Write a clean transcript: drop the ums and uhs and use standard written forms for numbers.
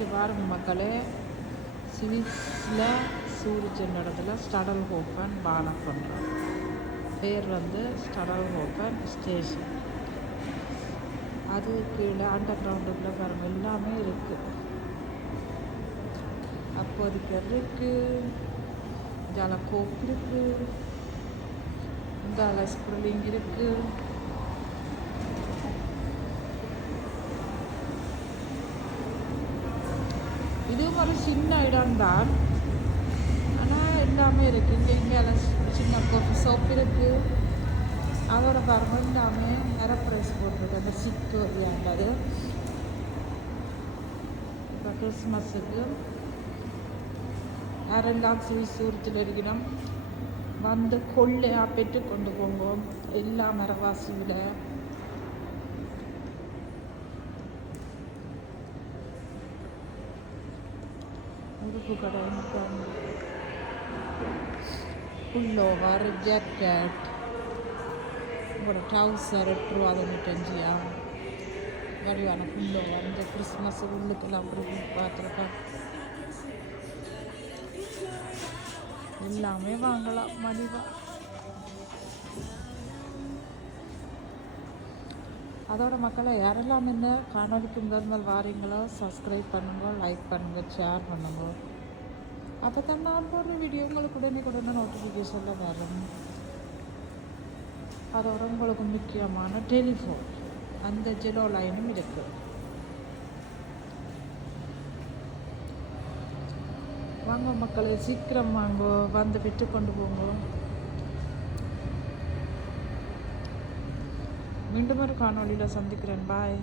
இங்கே பாருங்க மக்களே, சுவிஸில் சூரிச் என்ற இடத்துல ஸ்டடல் ஹோப்பன் பானம் பண்ணுறோம். பேர் வந்து ஸ்டடல் ஹோப்பன் ஸ்டேஷன். அது கீழே அண்டர் கிரவுண்டுக்குள்ளே பாருங்க எல்லாமே இருக்குது. அப்போதைக்கு இருக்குது, இதால கோக் இருக்குது, இதால ஸ்ப்ரிலிங் இருக்குது. இதுவும் ஒரு சின்ன இடம்தான், ஆனால் எல்லாமே இருக்குது. இங்கே இங்கே சின்ன கோஃபி சோப் இருக்குது. அதோட பாருங்க எல்லாமே நிறைய ப்ரைஸ் போட்டிருக்கு. அந்த சிக்கு அது இப்போ கிறிஸ்மஸுக்கு யாரெல்லாம் சூரிச்சில் இருக்கணும் வந்து கொள்ளையாக பெற்று கொண்டு போவோம் எல்லா மரவாசியில். உடுப்பு கடை புல்லோவர், ஜாக்கெட், உங்களோட ட்ரௌசர் 8 ரூபா 95 வடிவான புல்லோவர். இந்த கிறிஸ்மஸ் உள்ளுக்கெல்லாம் அப்படி பார்த்துருக்கேன். எல்லாமே வாங்கலாம் மலிவா. அதோட மக்களை யாரெல்லாம் இந்த காணொலிக்கு முதல் வாரீங்களோ சப்ஸ்கிரைப் பண்ணுங்க, லைக் பண்ணுங்க, ஷேர் பண்ணுங்க. அப்போ தான் நான் போடுற வீடியோ உங்களுக்கு உடனே நோட்டிஃபிகேஷனில் வரும். அதோட உங்களுக்கு முக்கியமான டெலிஃபோன் அந்த ஜெலோ லைனும் இருக்குது. வாங்க மக்களை, சீக்கிரம் வாங்க, வந்து விட்டு கொண்டு போங்க. மீண்டும் ஒரு காணொலியில் சந்திக்கிறேன். பாய்.